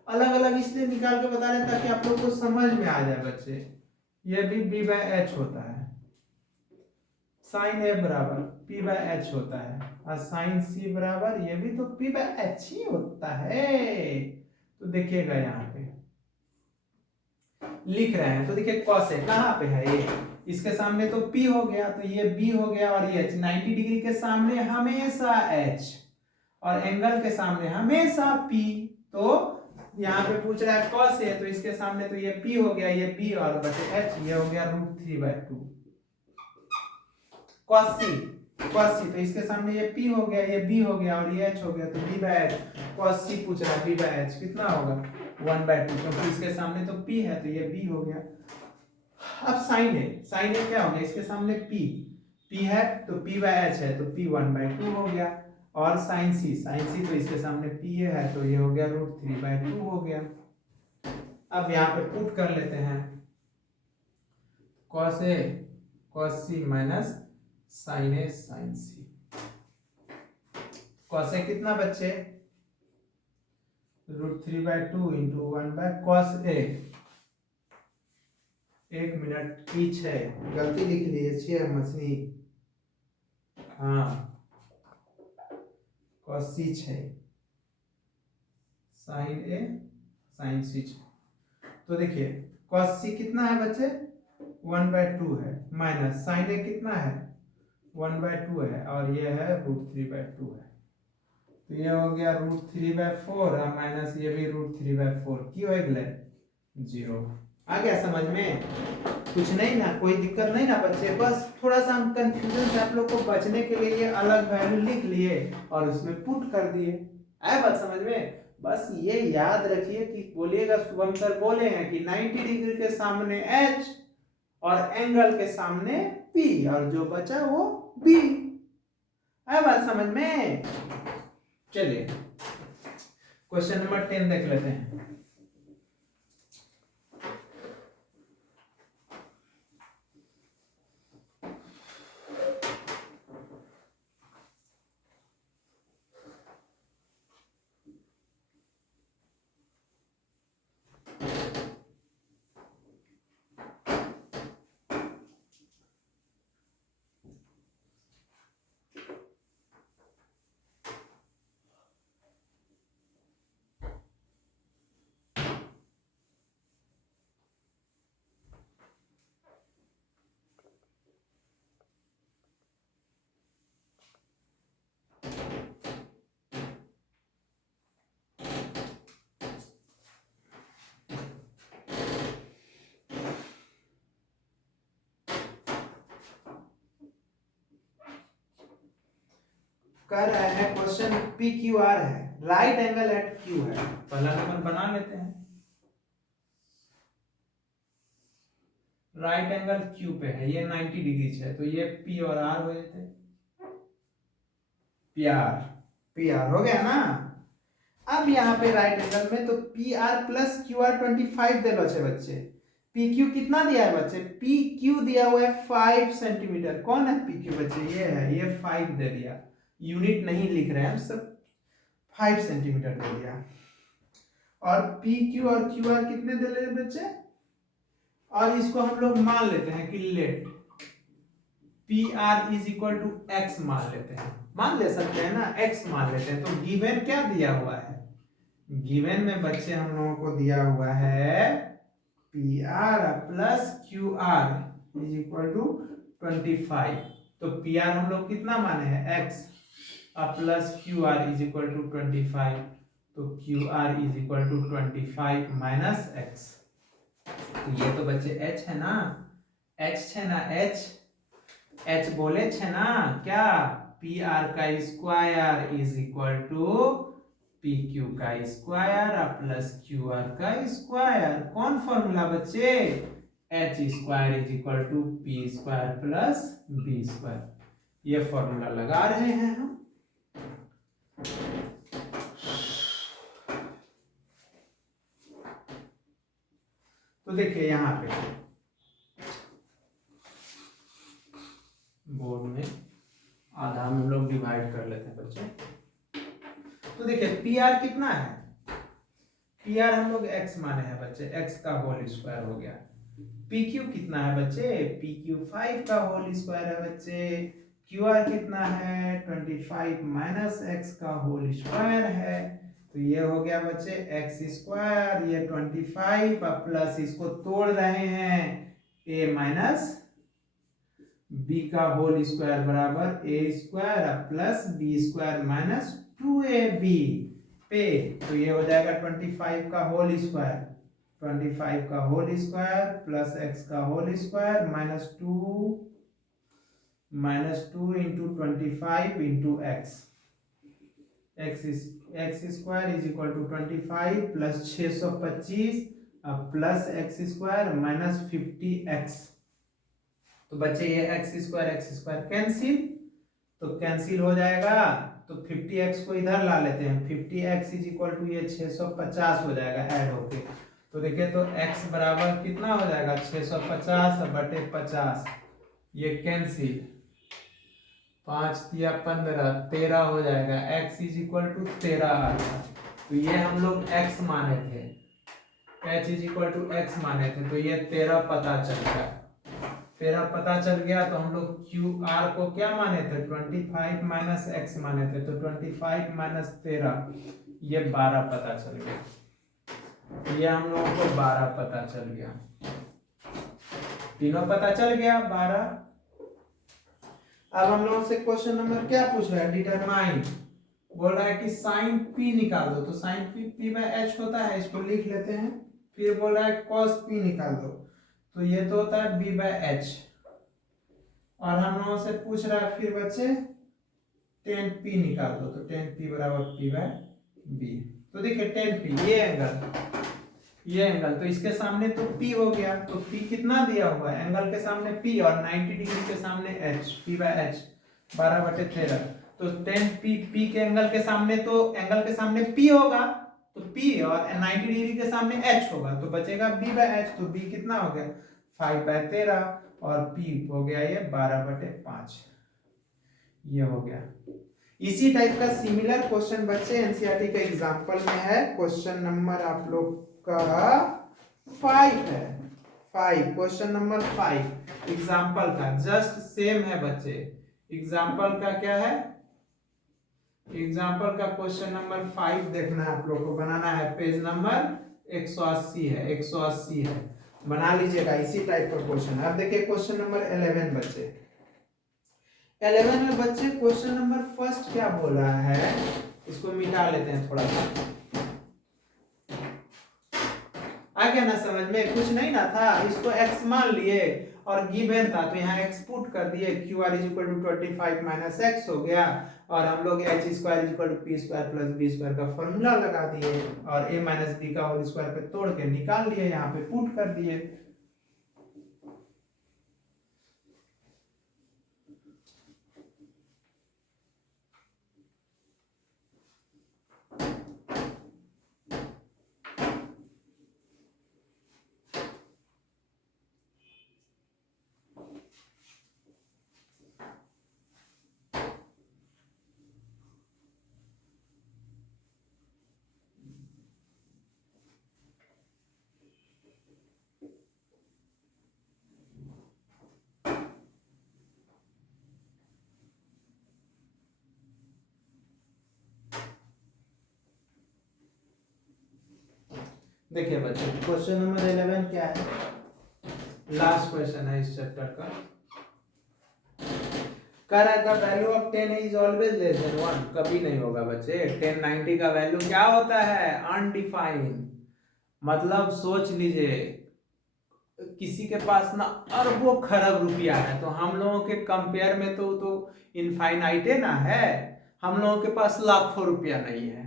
अलग अलग इसलिए निकाल के बता रहे हैं ताकि आप लोग को समझ में आ जाए बच्चे। ये भी B/H होता है, sin A बराबर P/H होता है और sin C बराबर ये भी तो P/H ही होता है। तो देखिएगा यहाँ पे लिख रहे हैं, तो देखिए cos A कहाँ पे है? ये इसके सामने तो P हो गया, तो ये B हो गया और ये 90 डिग्री के सामने हमेशा H और एंगल के सामने हमेशा P। तो यहाँ पे पूछ रहा है cos A, तो इसके सामने तो ये P हो गया, ये B और बचे H, ये हो गया √3/2। cos C तो इसके सामने ये P हो गया, ये B हो गया और ये H हो गया, तो B/H। cos C पूछ रहा है B/H कितना होगा? 1/2, क्योंकि इसके सामने तो P है तो ये B हो गया। अब sin A क्या हो गया? इसके सामने P है तो P/H है तो P 1/2 हो गया। और साइन सी तो इसके सामने पी ए है, तो ये हो गया √3/2 हो गया। अब यहाँ पे पुट कर लेते हैं, cos A cos C minus sin A sin C। cos A कितना बच्चे, √3/2 इंटू 1/cos A। 1 मिनट की 6 गलती लिख लिए 6 मछली, हाँ cos C 6 sin A sin C 6। तो देखिए cos C कितना है बच्चे, 1/2 है, माइनस sin A कितना है, 1/2 है, और ये है √3/2 है। तो ये हो गया √3/4 और माइनस ये भी √3/4 की हो गए 0। आ गया समझ में, कुछ नहीं ना, कोई दिक्कत नहीं ना बच्चे, बस थोड़ा सा हम कंफ्यूजन से आप लोग को बचने के लिए ये अलग वैल्यू लिख लिए और उसमें पुट कर दिए। आए बात समझ में। बस ये याद रखिए कि बोलिएगा शुभम सर बोले हैं कि 90 डिग्री के सामने H और एंगल के सामने P और जो बचा वो B। आए बात समझ में। चलिए क्वेश्चन नंबर 10 देख लेते हैं। कर रहे हैं क्वेश्चन PQR है, राइट एंगल एट Q है। पहला नंबर बना लेते हैं, राइट एंगल Q पे है, ये 90 डिग्री है, तो ये P और R हो जाते, PR हो गया ना। अब यहाँ पे राइट एंगल में तो PR प्लस QR 25 दे लो छे बच्चे। PQ कितना दिया है बच्चे, PQ दिया हुआ है 5 सेंटीमीटर। कौन है PQ बच्चे, ये है, ये 5 दे दिया, यूनिट नहीं लिख रहे हैं हम, सब 5 सेंटीमीटर दे दिया। और PQ और QR कितने दे रहे बच्चे, और इसको हम लोग मान लेते हैं कि let PR is equal to X मान लेते हैं, मान ले सकते हैं ना, X मान लेते हैं। तो गिवन क्या दिया हुआ है, गिवन में बच्चे हम लोगों को दिया हुआ है PR plus QR is equal to 25। तो PR हम लोग कितना माने हैं X plus QR is equal to 25, तो QR is equal to 25 minus X। तो ये तो बच्चे H है ना, H है ना, H बोले छे ना क्या, PR का square is equal to PQ का स्क्वायर प्लस QR का स्क्वायर। कौन फॉर्मूला बच्चे, H square is equal to P square plus B square, ये फॉर्मूला लगा रहे हैं हम। तो देखिए यहाँ पे बोर्ड में आधा हम लोग डिवाइड कर लेते हैं बच्चे। तो देखिए PR कितना है, PR हम लोग X माने हैं बच्चे, X का होल स्क्वायर हो गया। PQ कितना है बच्चे, PQ 5 का होल स्क्वायर है बच्चे। QR कितना है 25 माइनस X का होल स्क्वायर है, तो ये हो गया बच्चे X स्क्वायर, ये 25 प्लस इसको तोड़ रहे हैं A माइनस B का होल स्क्वायर बराबर A square plus B square minus 2AB पे, तो ये हो जाएगा 25 का होल स्क्वायर, 25 का होल स्क्वायर प्लस X का whole square minus two into 25 into X, X square is equal to 25 plus 625 plus X square minus 50X। तो बच्चे ये x स्क्वायर कैंसिल, तो कैंसिल हो जाएगा तो 50x को इधर ला लेते हैं, 50x इज इक्वल टू ये 650 हो जाएगा ऐड होके। तो देखिए तो x बराबर कितना हो जाएगा 650 बटे 50, ये कैंसिल, 5 या 15 13 हो जाएगा, x इज इक्वल टू 13 आ गया। तो ये हम लोग x माने थे, h is equal to x माने थे, तो ये 13 पता चल गया। 13 पता चल गया तो हम लोग QR को क्या माने थे 25 माइनस x माने थे, तो 25 माइनस 13 ये 12 पता चल गया। ये हम लोगों को 12 पता चल गया, तीनों पता चल गया 12। अब हम लोगों से क्वेश्चन नंबर क्या पूछ रहा है, डिटरमाइन, बोल रहा है कि साइन p निकाल दो, तो साइन p बाय h होता है, इसको लिख लेते हैं। फिर बोल रहा है कॉस p निकाल दो, तो ये तो होता है b बाय h। और हम लोगों से पूछ रहा है फिर बच्चे tan p निकाल दो, तो tan p बराबर p बाय b। तो देखिए tan p ये एंगल, तो इसके सामने तो p हो गया, तो p कितना दिया हुआ है एंगल के सामने p, और 90 डिग्री के सामने h, p बाय h 12/13। तो tan p के एंगल के सामने, तो एंगल के सामने p होगा, तो p और 90 डिग्री के सामने h होगा, तो बचेगा b बाय h। तो b कितना हो गया 5/13 और p हो गया ये 12/5, ये हो गया। इसी टाइप का सिमिलर क्वेश्चन बच्चे एनसीईआरटी के एग्जांपल में है, क्वेश्चन नंबर आप लोग का 5 है, 5 क्वेश्चन नंबर 5 एग्जांपल का जस्ट सेम है बच्चे। एग्जांपल का क्या है, एग्जांपल का क्वेश्चन नंबर 5 देखना है आप लोग को, बनाना है, पेज नंबर 180 है, 180 है, बना लीजिएगा। इसी टाइप का क्वेश्चन है। अब देखिए क्वेश्चन नंबर 11 बच्चे, 11 में बच्चे क्वेश्चन नंबर फर्स्ट क्या बोल रहा है, इसको मिटा लेते हैं थोड़ा सा, आ गया ना समझ में, कुछ नहीं ना था, इसको x मान लिए और गिवन था तो यहाँ x पुट कर दिए, QR is equal to 25 minus x हो गया, और हम लोग h square is equal to p square plus b square का फॉर्मूला लगा दिए, और a माइनस b का होल स्क्वायर पे तोड़ के निकाल लिए, यहाँ पे पुट कर दिए। देखिए बच्चे क्वेश्चन नंबर 11 क्या है, लास्ट क्वेश्चन है इस चैप्टर का। कह रहा है the value of 10 is always less than 1, कभी नहीं होगा बच्चे। 1090 का वैल्यू क्या होता है, अनडिफाइंड, मतलब सोच लीजिए किसी के पास ना अरबों खरब रुपया है, तो हम लोगों के कंपेयर में तो इनफाइनाइट ना है, हम लोगों के पास लाखों रुपया नहीं है,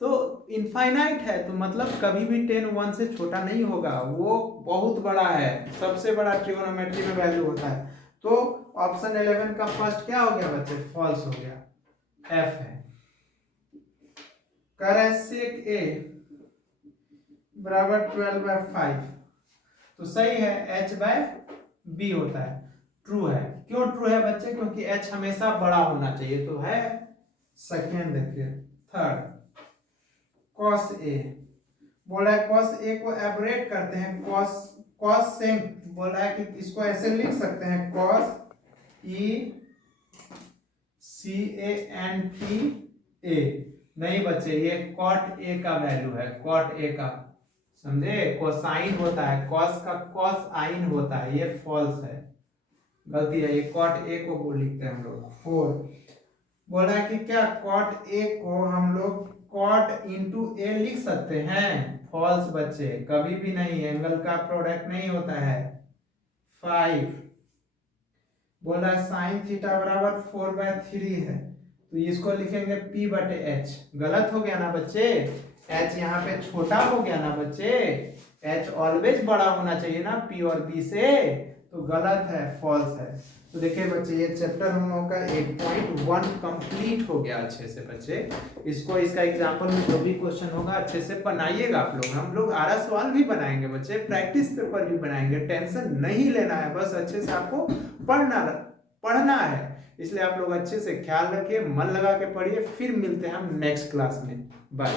तो इनफाइनाइट है, तो मतलब कभी भी 10 1 से छोटा नहीं होगा, वो बहुत बड़ा है, सबसे बड़ा ट्रिगोनोमेट्री में वैल्यू होता है। तो ऑप्शन 11 का फर्स्ट क्या हो गया बच्चे, फॉल्स हो गया, एफ है। कह रहा है सेक ए बराबर 12/5, तो सही है, h बाय b होता है, ट्रू है। क्यों ट्रू है बच्चे, क्योंकि h हमेशा बड़ा होना चाहिए, तो है सेकेंड। देखिए थर्ड cos a, बोल रहा है cos a को एब्रेट करते हैं, cos सेंक, बोल रहा है कि इसको ऐसे लिख सकते हैं cos e cant a, नहीं बच्चे ये cot a का वैल्यू है, cot a का, समझे, कोसाइन होता है, cos का कोसाइन होता है, ये फॉल्स है, गलती है, ये cot a को लिखते हैं हम लोग। 4 बोल रहा है कि क्या cot a को हम लोग cot into a लिख सकते हैं, फॉल्स बच्चे, कभी भी नहीं, एंगल का प्रोडक्ट नहीं होता है। 5 बोल रहा है साइन थीटा बराबर 4/3 है, तो इसको लिखेंगे p बटे h, गलत हो गया ना बच्चे, h यहाँ पे छोटा हो गया ना बच्चे, h ऑलवेज बड़ा होना चाहिए ना p और b से, तो गलत है, फॉल्स है। तो देखिए बच्चे ये चैप्टर हम लोगों का 8.1 कंप्लीट हो गया अच्छे से बच्चे। इसको इसका एग्जाम्पल में जो भी क्वेश्चन होगा अच्छे से बनाइएगा आप लोग। हम लोग आरा सवाल भी बनाएंगे बच्चे, प्रैक्टिस पेपर भी बनाएंगे, टेंशन नहीं लेना है, बस अच्छे से आपको पढ़ना है। इसलिए आप लोग अच्छे से ख्याल रखिए, मन लगा के पढ़िए। फिर मिलते हैं हम नेक्स्ट क्लास में। बाय।